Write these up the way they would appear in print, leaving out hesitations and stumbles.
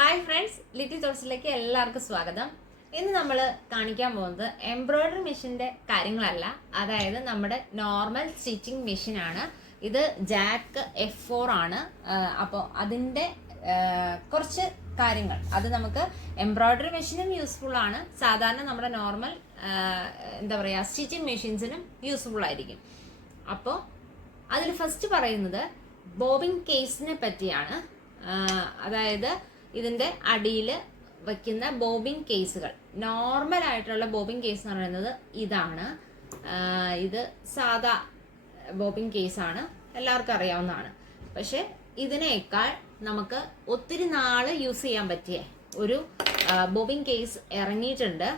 Hi friends, Litty തോട്ട്സിലേക്ക് എല്ലാവർക്കും സ്വാഗതം. ഇന്ന് നമ്മൾ കാണിക്കാൻ പോകുന്നത് എംബ്രോയിഡറി മെഷീൻ്റെ കാര്യങ്ങളല്ല, അതായത് നമ്മുടെ നോർമൽ സ്റ്റിച്ചിങ് മെഷീനാണ്. ഇത് ജാക്ക് F4 ആണ്. അപ്പോൾ അതിൻ്റെ കുറച്ച് കാര്യങ്ങൾ അത് നമുക്ക് എംബ്രോയിഡറി മെഷീനും യൂസ്ഫുൾ ആണ്, സാധാരണ നമ്മുടെ നോർമൽ എന്താ പറയുക സ്റ്റിച്ചിങ് മെഷീൻസിനും യൂസ്ഫുൾ ആയിരിക്കും. അപ്പോൾ അതിൽ ഫസ്റ്റ് പറയുന്നത് ബോബിൻ കേസിനെ പറ്റിയാണ്. അതായത് ഇതിൻ്റെ അടിയിൽ വയ്ക്കുന്ന ബോബിൻ കേസുകൾ, നോർമൽ ആയിട്ടുള്ള ബോബിൻ കേസ് എന്ന് പറയുന്നത് ഇതാണ്. ഇത് സാധാ ബോബിൻ കേസാണ്, എല്ലാവർക്കും അറിയാവുന്നതാണ്. പക്ഷെ ഇതിനേക്കാൾ നമുക്ക് ഒത്തിരി നാൾ യൂസ് ചെയ്യാൻ പറ്റിയ ഒരു ബോബിൻ കേസ് ഇറങ്ങിയിട്ടുണ്ട്.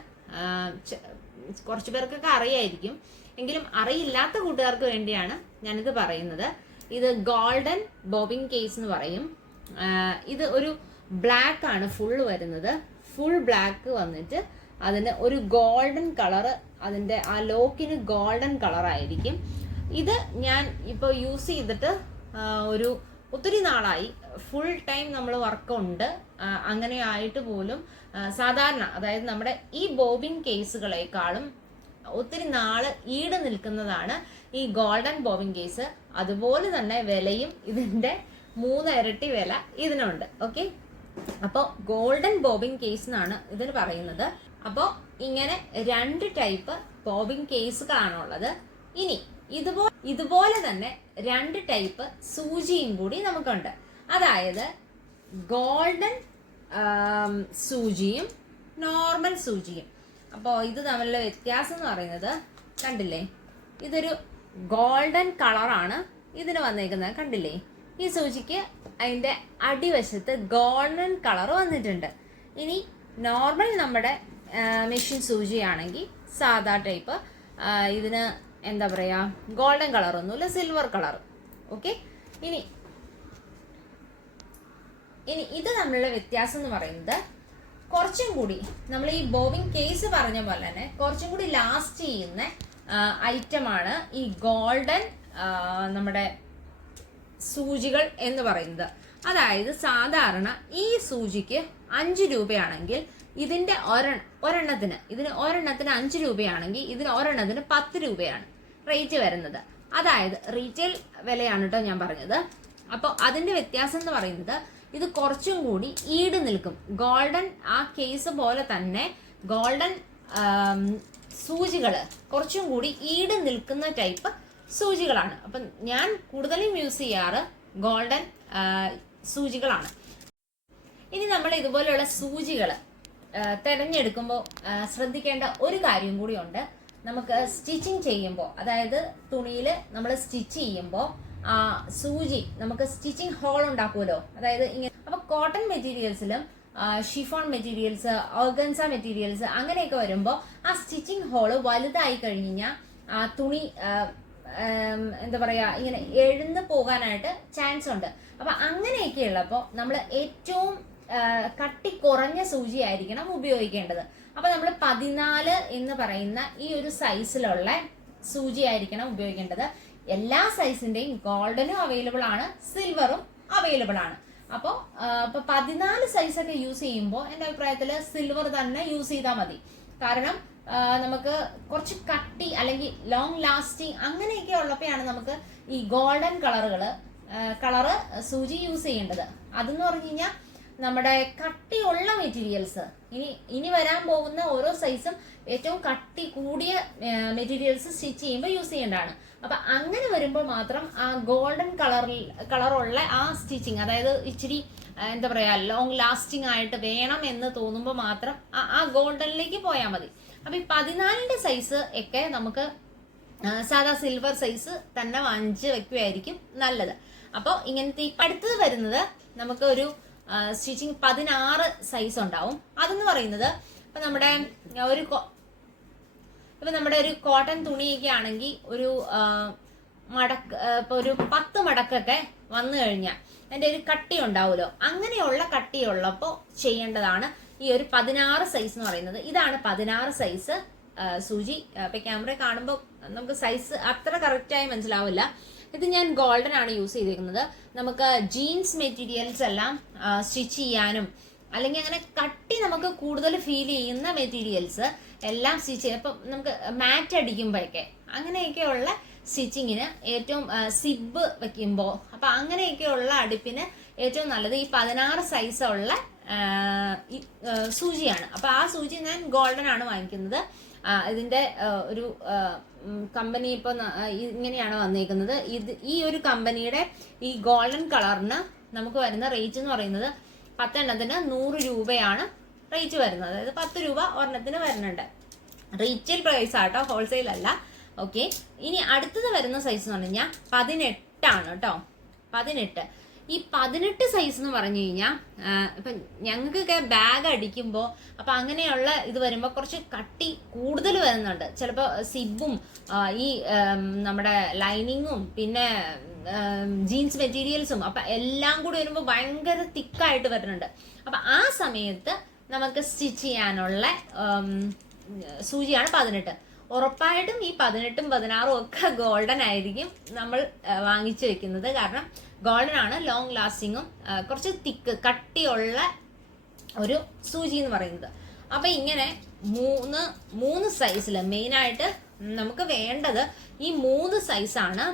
കുറച്ച് പേർക്കൊക്കെ അറിയായിരിക്കും, എങ്കിലും അറിയില്ലാത്ത കൂട്ടുകാർക്ക് വേണ്ടിയാണ് ഞാനിത് പറയുന്നത്. ഇത് ഗോൾഡൻ ബോബിൻ കേസ് എന്ന് പറയും. ഇത് ഒരു ബ്ലാക്ക് ആണ് ഫുൾ വരുന്നത്. ഫുൾ ബ്ലാക്ക് വന്നിട്ട് അതിന് ഒരു ഗോൾഡൻ കളറ്, അതിൻ്റെ ആ ലോക്കിന് ഗോൾഡൻ കളറായിരിക്കും. ഇത് ഞാൻ ഇപ്പോൾ യൂസ് ചെയ്തിട്ട് ഒരു ഒത്തിരി നാളായി. ഫുൾ ടൈം നമ്മൾ വർക്കുണ്ട്. അങ്ങനെ ആയിട്ട് പോലും സാധാരണ, അതായത് നമ്മുടെ ഈ ബോബിൻ കേസുകളെക്കാളും ഒത്തിരി നാൾ ഈട് നിൽക്കുന്നതാണ് ഈ ഗോൾഡൻ ബോബിൻ കേസ്. അതുപോലെ തന്നെ വിലയും ഇതിൻ്റെ 3 ഇരട്ടി വില ഇതിനുണ്ട്. ഓക്കെ, അപ്പോൾ ഗോൾഡൻ ബോബിൻ കേസ് എന്നാണ് ഇതിന് പറയുന്നത്. അപ്പോൾ ഇങ്ങനെ 2 ടൈപ്പ് ബോബിൻ കേസുകളാണുള്ളത്. ഇനി ഇതുപോലെ തന്നെ 2 ടൈപ്പ് സൂചിയും കൂടി നമുക്കുണ്ട്. അതായത് ഗോൾഡൻ സൂചിയും നോർമൽ സൂചിയും. അപ്പോൾ ഇത് തമ്മിലുള്ള വ്യത്യാസം എന്ന് പറയുന്നത് കണ്ടില്ലേ, ഇതൊരു ഗോൾഡൻ കളറാണ് ഇതിന് വന്നേക്കുന്നത്. കണ്ടില്ലേ, ഈ സൂചിക്ക് അതിൻ്റെ അടിവശത്ത് ഗോൾഡൻ കളർ വന്നിട്ടുണ്ട്. ഇനി നോർമൽ നമ്മുടെ മെഷീൻ സൂചിയാണെങ്കിൽ സാധാ ടൈപ്പ്, ഇതിന് എന്താ പറയുക ഗോൾഡൻ കളറൊന്നുമില്ല, സിൽവർ കളർ. ഓക്കെ, ഇനി ഇത് തമ്മിലുള്ള വ്യത്യാസം എന്ന് പറയുന്നത് കുറച്ചും കൂടി നമ്മൾ ഈ ബോബിൻ കേസ് പറഞ്ഞ പോലെ തന്നെ കുറച്ചും കൂടി ലാസ്റ്റ് ചെയ്യുന്ന ഐറ്റമാണ് ഈ ഗോൾഡൻ നമ്മുടെ സൂചികൾ എന്ന് പറയുന്നത്. അതായത് സാധാരണ ഈ സൂചിക്ക് 5 രൂപയാണെങ്കിൽ ഇതിൻ്റെ ഒരെണ്ണത്തിന് 5 രൂപയാണെങ്കിൽ ഇതിന് ഒരെണ്ണത്തിന് 10 രൂപയാണ് റേറ്റ് വരുന്നത്. അതായത് റീറ്റെയിൽ വിലയാണ് കേട്ടോ ഞാൻ പറഞ്ഞത്. അപ്പോൾ അതിൻ്റെ വ്യത്യാസം എന്ന് പറയുന്നത് ഇത് കുറച്ചും കൂടി ഈട് നിൽക്കും. ഗോൾഡൻ ആ കേസ് പോലെ തന്നെ ഗോൾഡൻ സൂചികൾ കുറച്ചും കൂടി ഈട് നിൽക്കുന്ന ടൈപ്പ് സൂചികളാണ്. അപ്പം ഞാൻ കൂടുതലും യൂസ് ചെയ്യാറ് ഗോൾഡൻ സൂചികളാണ്. ഇനി നമ്മൾ ഇതുപോലെയുള്ള സൂചികൾ തിരഞ്ഞെടുക്കുമ്പോൾ ശ്രദ്ധിക്കേണ്ട ഒരു കാര്യം കൂടിയുണ്ട്. നമുക്ക് സ്റ്റിച്ചിങ് ചെയ്യുമ്പോൾ, അതായത് തുണിയിൽ നമ്മൾ സ്റ്റിച്ച് ചെയ്യുമ്പോൾ സൂചി നമുക്ക് സ്റ്റിച്ചിങ് ഹോൾ ഉണ്ടാക്കുമല്ലോ. അതായത് ഇങ്ങനെ, അപ്പോൾ കോട്ടൺ മെറ്റീരിയൽസിലും ഷിഫോൺ മെറ്റീരിയൽസ്, ഓർഗൻസ മെറ്റീരിയൽസ് അങ്ങനെയൊക്കെ വരുമ്പോൾ ആ സ്റ്റിച്ചിങ് ഹോള് വലുതായി കഴിഞ്ഞാൽ ആ തുണി എന്താ പറയുക ഇങ്ങനെ എഴുന്ന് പോകാനായിട്ട് ചാൻസ് ഉണ്ട്. അപ്പം അങ്ങനെയൊക്കെ ഉള്ളപ്പോൾ നമ്മൾ ഏറ്റവും കട്ടി കുറഞ്ഞ സൂചി ആയിരിക്കണം ഉപയോഗിക്കേണ്ടത്. അപ്പം നമ്മൾ 14 എന്ന് പറയുന്ന ഈ ഒരു സൈസിലുള്ള സൂചി ആയിരിക്കണം ഉപയോഗിക്കേണ്ടത്. എല്ലാ സൈസിൻ്റെയും ഗോൾഡനും അവൈലബിൾ ആണ്, സിൽവറും അവൈലബിൾ ആണ്. അപ്പോൾ 14 സൈസൊക്കെ യൂസ് ചെയ്യുമ്പോൾ എൻ്റെ അഭിപ്രായത്തിൽ സിൽവർ തന്നെ യൂസ് ചെയ്താൽ മതി. കാരണം നമുക്ക് കുറച്ച് കട്ടി അല്ലെങ്കിൽ ലോങ് ലാസ്റ്റിംഗ് അങ്ങനെയൊക്കെ ഉള്ളപ്പോഴാണ് നമുക്ക് ഈ ഗോൾഡൻ കളറ് സൂചി യൂസ് ചെയ്യേണ്ടത്. അതെന്ന് പറഞ്ഞു കഴിഞ്ഞാൽ നമ്മുടെ കട്ടിയുള്ള മെറ്റീരിയൽസ്, ഇനി വരാൻ പോകുന്ന ഓരോ സൈസും ഏറ്റവും കട്ടി കൂടിയ മെറ്റീരിയൽസ് സ്റ്റിച്ച് ചെയ്യുമ്പോൾ യൂസ് ചെയ്യേണ്ടതാണ്. അപ്പം അങ്ങനെ വരുമ്പോൾ മാത്രം ആ ഗോൾഡൻ കളറുള്ള ആ സ്റ്റിച്ചിങ്, അതായത് ഇച്ചിരി എന്താ പറയുക ലോങ് ലാസ്റ്റിംഗ് ആയിട്ട് വേണം എന്ന് തോന്നുമ്പോൾ മാത്രം ആ ഗോൾഡനിലേക്ക് പോയാൽ മതി. അപ്പം ഈ 14 സൈസ് ഒക്കെ നമുക്ക് സാധാ സിൽവർ സൈസ് തന്നെ വാങ്ങിച്ച് വെക്കുകയായിരിക്കും നല്ലത്. അപ്പോൾ ഇങ്ങനത്തെ അടുത്തത് വരുന്നത് നമുക്ക് ഒരു സ്റ്റിച്ചിങ് 16 സൈസ് ഉണ്ടാവും. അതെന്ന് പറയുന്നത് ഇപ്പം നമ്മുടെ ഒരു കോട്ടൺ തുണിയൊക്കെ ആണെങ്കിൽ ഒരു മടക്ക്, ഇപ്പോൾ ഒരു 10 മടക്കൊക്കെ വന്നു കഴിഞ്ഞാൽ അതിൻ്റെ ഒരു കട്ടി ഉണ്ടാവുമല്ലോ. അങ്ങനെയുള്ള കട്ടിയുള്ളപ്പോൾ ചെയ്യേണ്ടതാണ് ഈ ഒരു 16 സൈസ് എന്ന് പറയുന്നത്. ഇതാണ് 16 സൈസ് സൂചി. ഇപ്പം ക്യാമറ കാണുമ്പോൾ നമുക്ക് സൈസ് അത്ര കറക്റ്റായി മനസ്സിലാവില്ല. ഇത് ഞാൻ ഗോൾഡൻ ആണ് യൂസ് ചെയ്തിരിക്കുന്നത്. നമുക്ക് ജീൻസ് മെറ്റീരിയൽസ് എല്ലാം സ്റ്റിച്ച് ചെയ്യാനും അല്ലെങ്കിൽ അങ്ങനെ കട്ടി നമുക്ക് കൂടുതൽ ഫീൽ ചെയ്യുന്ന മെറ്റീരിയൽസ് എല്ലാം സ്റ്റിച്ച് ചെയ്യും. അപ്പം നമുക്ക് മാറ്റ് അടിക്കുമ്പോഴൊക്കെ അങ്ങനെയൊക്കെയുള്ള സ്റ്റിച്ചിങ്ങിന് ഏറ്റവും സിബ് വെക്കുമ്പോൾ അപ്പം അങ്ങനെയൊക്കെയുള്ള അടുപ്പിന് ഏറ്റവും നല്ലത് ഈ 16 സൈസുള്ള സൂചിയാണ്. അപ്പം ആ സൂചി ഞാൻ ഗോൾഡൻ ആണ് വാങ്ങിക്കുന്നത്. ഇതിൻ്റെ ഒരു കമ്പനി ഇപ്പോൾ ഇങ്ങനെയാണ് വന്നിരിക്കുന്നത്. ഈ ഒരു കമ്പനിയുടെ ഈ ഗോൾഡൻ കളറിന് നമുക്ക് വരുന്ന റേറ്റ് എന്ന് പറയുന്നത് 10 എണ്ണത്തിന് 100 രൂപയാണ് റേറ്റ് വരുന്നത്. അതായത് 10 രൂപ ഒരെണ്ണത്തിന് വരുന്നുണ്ട്. റീറ്റെയിൽ പ്രൈസ് ആട്ടോ, ഹോൾസെയിൽ അല്ല. ഓക്കെ, ഇനി അടുത്തത് വരുന്ന സൈസ് എന്ന് പറഞ്ഞു കഴിഞ്ഞാൽ 18 ആണ് കേട്ടോ. 18 ഈ 18 സൈസ് എന്ന് പറഞ്ഞു കഴിഞ്ഞാൽ ഇപ്പം ഞങ്ങൾക്കൊക്കെ ബാഗ് അടിക്കുമ്പോൾ അപ്പം അങ്ങനെയുള്ള ഇത് വരുമ്പോൾ കുറച്ച് കട്ടി കൂടുതൽ വരുന്നുണ്ട്. ചിലപ്പോൾ സിബും ഈ നമ്മുടെ ലൈനിങ്ങും പിന്നെ ജീൻസ് മെറ്റീരിയൽസും അപ്പം എല്ലാം കൂടി വരുമ്പോൾ ഭയങ്കര തിക്കായിട്ട് വരുന്നുണ്ട്. അപ്പം ആ സമയത്ത് നമുക്ക് സ്റ്റിച്ച് ചെയ്യാനുള്ള സൂചിയാണ് 18. ഉറപ്പായിട്ടും ഈ 18ഉം 16ഉം ഒക്കെ ഗോൾഡൻ ആയിരിക്കും നമ്മൾ വാങ്ങിച്ചു വെക്കുന്നത്. കാരണം ഗോൾഡൻ ആണ്, ലോങ് ലാസ്റ്റിങ്ങും കുറച്ച് തിക്ക് കട്ടിയുള്ള ഒരു സൂചി എന്ന് പറയുന്നത്. അപ്പം ഇങ്ങനെ മൂന്ന് സൈസിൽ മെയിനായിട്ട് നമുക്ക് വേണ്ടത് ഈ 3 സൈസാണ്.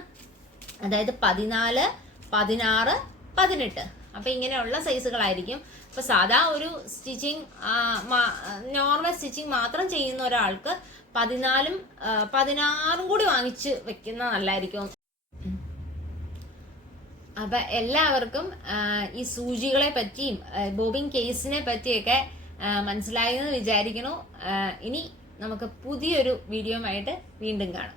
അതായത് 14, 16, 18. അപ്പം ഇങ്ങനെയുള്ള സൈസുകളായിരിക്കും. അപ്പോൾ സാധാ ഒരു സ്റ്റിച്ചിങ് നോർമൽ സ്റ്റിച്ചിങ് മാത്രം ചെയ്യുന്ന ഒരാൾക്ക് 14ഉം 16ഉം കൂടി വാങ്ങിച്ച് വെക്കുന്ന നല്ലതായിരിക്കും. അപ്പം എല്ലാവർക്കും ഈ സൂചികളെ പറ്റിയും ബോബിൻ കേസിനെ പറ്റിയൊക്കെ മനസ്സിലായെന്ന് വിചാരിക്കുന്നു. ഇനി നമുക്ക് പുതിയൊരു വീഡിയോ ആയിട്ട് വീണ്ടും കാണാം.